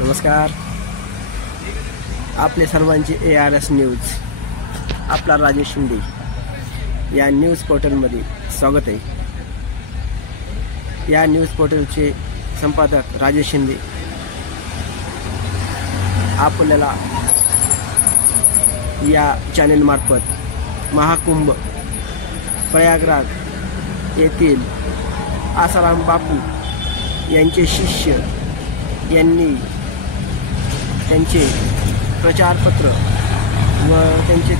नमस्कार. आपले सर्वांची ARS न्यूज, आपला राजेश शिंदे या न्यूज पोर्टलमध्ये स्वागत आहे. या न्यूज पोर्टलचे संपादक राजेश शिंदे आपल्याला या चॅनेलमार्फत महाकुंभ प्रयागराज येथील आसाराम बापू यांचे शिष्य यांनी त्यांचे प्रचारपत्र व त्यांचे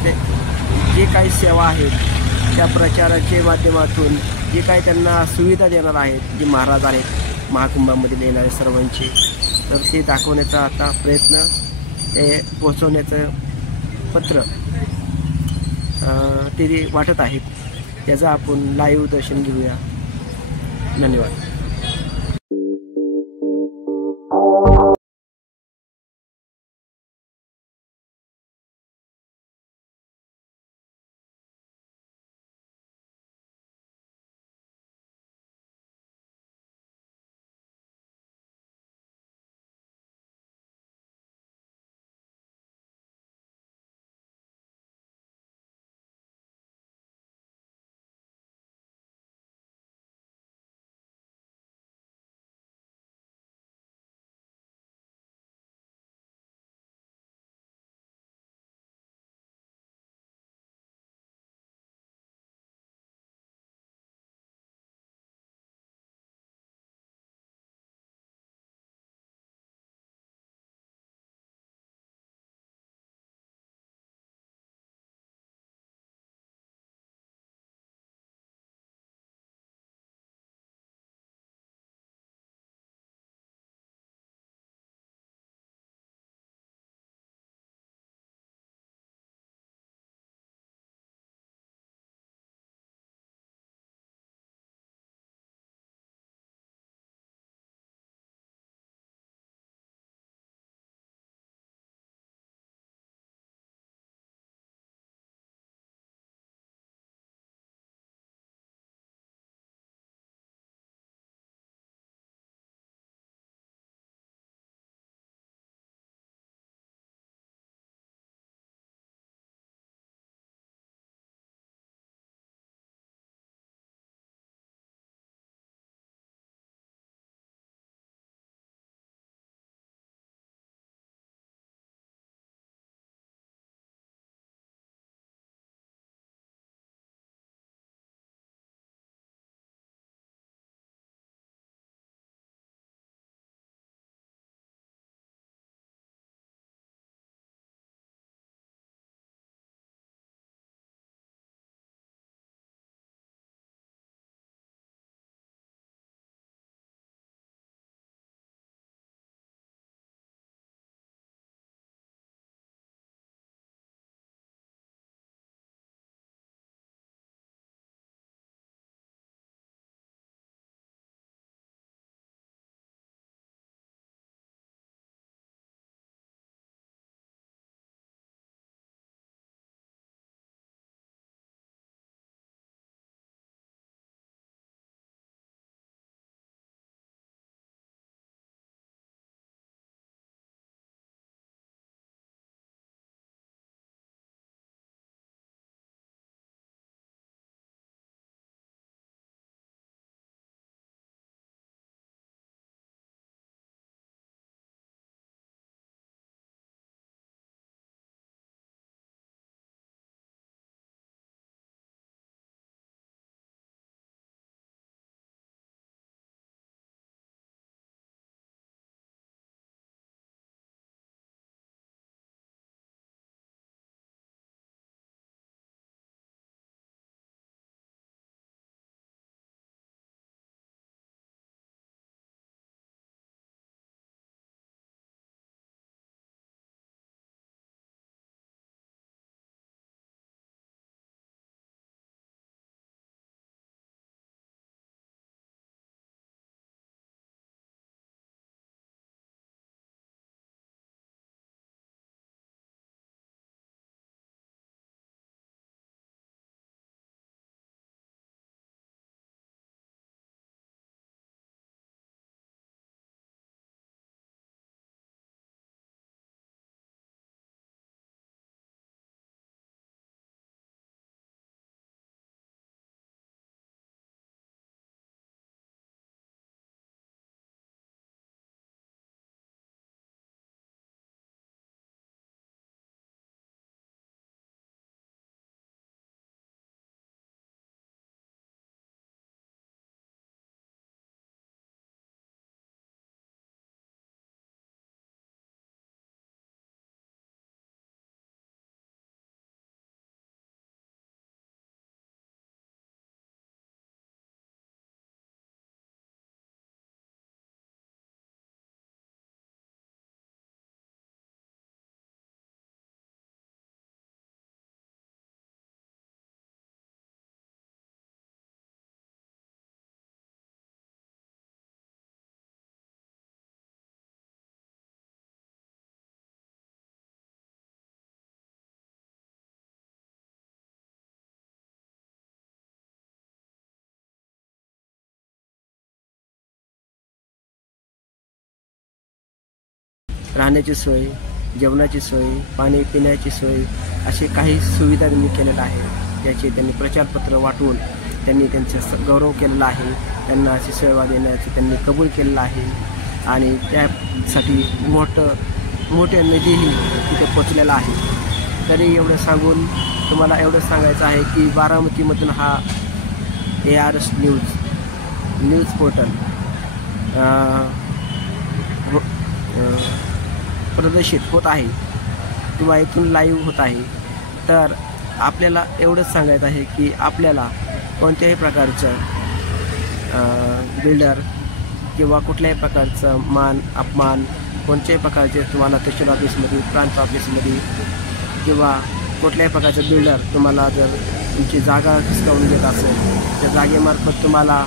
जे काही सेवा आहेत त्या प्रचाराच्या माध्यमातून जे काही त्यांना सुविधा देणार आहेत, जे महाराज आहेत महाकुंभामध्ये येणारे सर्वांचे, तर ते दाखवण्याचा आता प्रयत्न, ते पोहोचवण्याचं पत्र ते वाटत आहेत. त्याचं आपण लाईव्ह दर्शन घेऊया. धन्यवाद. राहण्याची सोय, जेवणाची सोय, पाणी पिण्याची सोय असे काही सुविधा त्यांनी केलेल्या आहे. याचे त्यांनी प्रचारपत्र वाटून त्यांनी त्यांचा गौरव केलेला आहे. त्यांना अशी सेवा देण्याचं त्यांनी कबूल केलेलं आहे आणि त्यासाठी मोठ्या निधीही तिथे पोचलेला आहे. तरी एवढं सांगून तुम्हाला एवढं सांगायचं आहे की बारामतीमधून हा ARS न्यूज पोर्टल प्रदर्शित होत आहे किंवा इथून लाईव्ह होत आहे. तर आपल्याला एवढंच सांगायचं आहे की आपल्याला कोणत्याही प्रकारचं बिल्डर किंवा कुठल्याही प्रकारचं अपमान कोणत्याही प्रकारचे तुम्हाला तहसील ऑफिसमध्ये, प्रांत ऑफिसमध्ये किंवा कुठल्याही प्रकारचं बिल्डर तुम्हाला जर तुमची जागा हिसकावून देत असेल, त्या जागेमार्फत तुम्हाला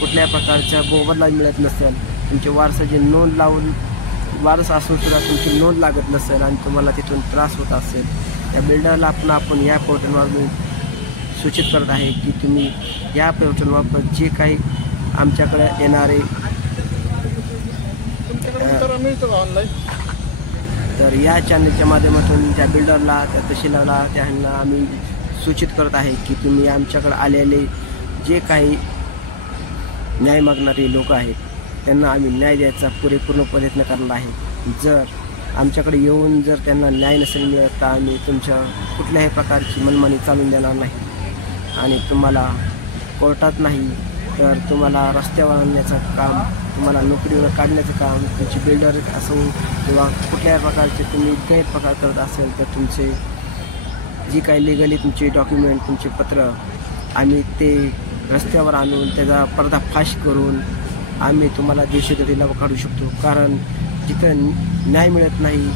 कुठल्याही प्रकारच्या मोबदला मिळत नसेल, तुमची वारसाची नोंद लावून वारस असूनसुद्धा तुमची नोंद लागत नसेल आणि तुम्हाला तिथून त्रास होत असेल, त्या बिल्डरला आपण या पोर्टलवर सूचित करत आहे की तुम्ही या पोर्टलवर जे काही आमच्याकडे येणारे तर या चॅनलच्या माध्यमातून त्या बिल्डरला, त्या तहसीलला, त्यांना आम्ही सूचित करत आहे की तुम्ही आमच्याकडे आलेले जे काही न्याय मागणारे लोक आहेत त्यांना आम्ही न्याय द्यायचा पूर्ण प्रयत्न करणार आहे. जर आमच्याकडे येऊन जर त्यांना न्याय नसेल मिळत तर आम्ही तुमच्या कुठल्याही प्रकारची मनमानी चालून देणार नाही आणि तुम्हाला कोर्टात नाही तर तुम्हाला रस्त्यावर आणण्याचं काम, तुम्हाला नोकरीवर काढण्याचं काम, तुमची बिल्डर असो किंवा कुठल्याही प्रकारचे तुम्ही गैरप्रकार करत असेल तर तुमचे जी काही लिगली तुमचे डॉक्युमेंट, तुमचे पत्र आम्ही ते रस्त्यावर आणून त्याचा पर्दाफाश करून आम्ही तुम्हाला देशोधडीला काढू शकतो. कारण जिथं न्याय मिळत नाही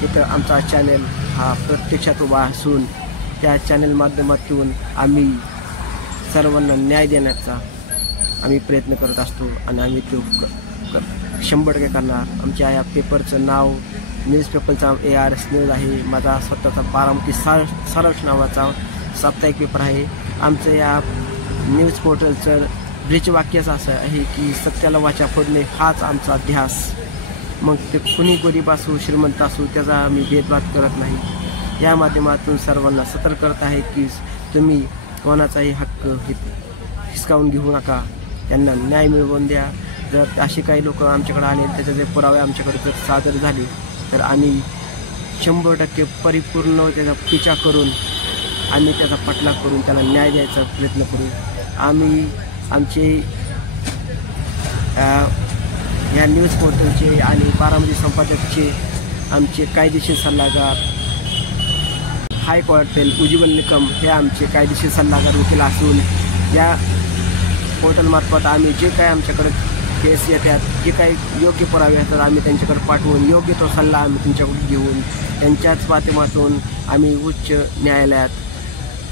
तिथं आमचा चॅनल हा प्रत्यक्षात उभा असून त्या चॅनल माध्यमातून आम्ही सर्वांना न्याय देण्याचा आम्ही प्रयत्न करत असतो आणि आम्ही तो 100% करणार. आमच्या या पेपरचं नाव न्यूजपेपरचा ARS न्यूज आहे. माझा स्वतःचा बारामती सारांश नावाचा साप्ताहिक पेपर आहे. आमचं या न्यूज पोर्टलचं ब्रीजवाक्यच असं आहे की सत्याला वाचा फोडणे हाच आमचा ध्यास. मग ते कुणी गरीब असो श्रीमंत असो त्याचा आम्ही भेदभाव करत नाही. या माध्यमातून सर्वांना सतर्क करत आहे की तुम्ही कोणाचाही हक्क हिसकावून घेऊ नका, त्यांना न्याय मिळवून द्या. जर असे काही लोक आमच्याकडे आले त्याचे जे पुरावे आमच्याकडे जर सादर झाले तर आम्ही 100% परिपूर्ण त्याचा पिछा करून आम्ही त्याचा पाठलाग करून त्याला न्याय द्यायचा प्रयत्न करू. आम्ही आमचे या न्यूज पोर्टलचे आणि बारामती संपादकचे आमचे कायदेशीर सल्लागार हायकोर्ट उज्ज्वल निकम हे आमचे कायदेशीर सल्लागार वकील असून या पोर्टलमार्फत आम्ही जे काही आमच्याकडे केस येतात, जे काही योग्य पुरावे असतात आम्ही त्यांच्याकडे पाठवून योग्य तो सल्ला आम्ही त्यांच्याकडून घेऊन त्यांच्याच माध्यमातून आम्ही उच्च न्यायालयात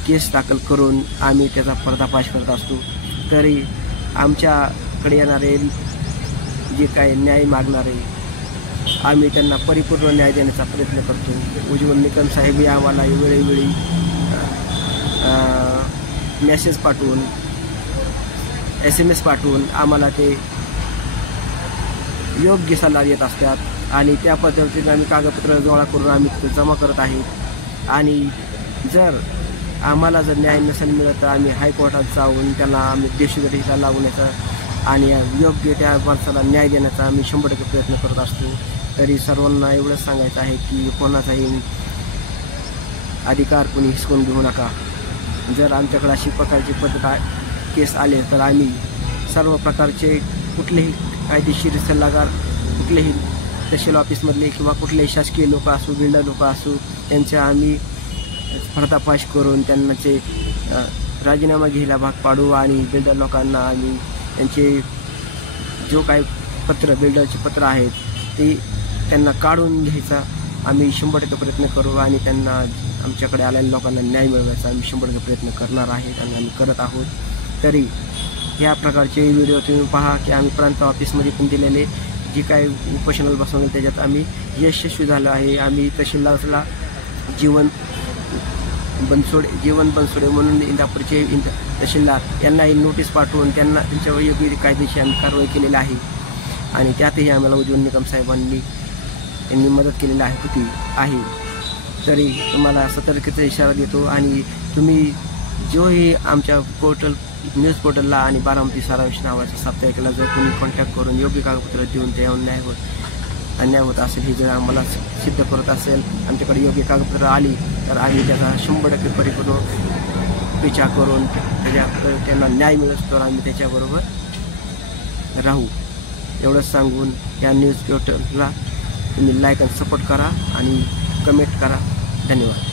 केस दाखल करून आम्ही त्याचा पर्दाफाश करत असतो. तरी आमच्याकडे येणारे जे काही न्याय मागणारे आम्ही त्यांना परिपूर्ण न्याय देण्याचा प्रयत्न करतो. उज्ज्वल निकम साहेबही आम्हाला वेळोवेळी मेसेज पाठवून SMS पाठवून आम्हाला ते योग्य सल्ला देत असतात आणि त्या पद्धतीने आम्ही कागदपत्र गोळा करून आम्ही ते जमा करत आहे. आणि जर आम्हाला जर न्याय नसेल मिळत तर आम्ही हायकोर्टात जाऊन त्यांना आम्ही देशोधडीला लावण्याचा आणि योग्य त्या माणसाला न्याय देण्याचा आम्ही 100% प्रयत्न करत असतो. तरी सर्वांना एवढंच सांगायचं आहे की कोणाचाही अधिकार कोणी हिसकून घेऊ नका. जर आमच्याकडे अशी प्रकारची केस आले तर आम्ही सर्व प्रकारचे कुठलेही कायदेशीर सल्लागार, कुठलेही तहसील ऑफिसमधले किंवा कुठलेही शासकीय लोक असो, बिल्डर लोक असो त्यांच्या आम्ही पर्दाफाश करून त्यांचे राजीनामा घ्यायला भाग पाडू आणि बिल्डर लोकांना आम्ही त्यांचे जो काही बिल्डरचे पत्र आहेत ते त्यांना काढून घ्यायचा आम्ही 100% प्रयत्न करू आणि त्यांना आमच्याकडे आलेल्या लोकांना न्याय मिळवायचा आम्ही 100% प्रयत्न करणार आहेत आणि आम्ही करत आहोत. तरी या प्रकारचे व्हिडिओ तुम्ही पहा की आम्ही प्रांत ऑफिसमध्ये पण दिलेले जे काही उपोषणाला बसवले त्याच्यात आम्ही यशस्वी झालो आहे. आम्ही तहसीलदारला जीवन बनसोडे म्हणून इंदापूरचे तहसीलदार यांनाही नोटीस पाठवून त्यांना त्यांच्यावर योग्य कायदेशीर आम्ही कारवाई केलेली आहे आणि त्यातही आम्हाला उज्ज्वल निकम साहेबांनी यांनी मदत केलेली आहे तरी तुम्हाला सतर्कतेचा इशारा देतो आणि तुम्ही जोही आमच्या न्यूज पोर्टलला आणि बारामती सारांश नावाच्या साप्ताहिकाला जर कोणी कॉन्टॅक्ट करून योग्य कागदपत्र देऊन ते अन्याय होत असेल हे जर आम्हाला सिद्ध करत असेल, आमच्याकडे योग्य कागदपत्र आली तर आम्ही त्याचा 100% परिपूर्ण विचार करून त्यांना न्याय मिळत तर आम्ही त्याच्याबरोबर राहू. एवढंच सांगून या न्यूज पोर्टलला तुम्ही लाईक आणि सपोर्ट करा आणि कमेंट करा. धन्यवाद.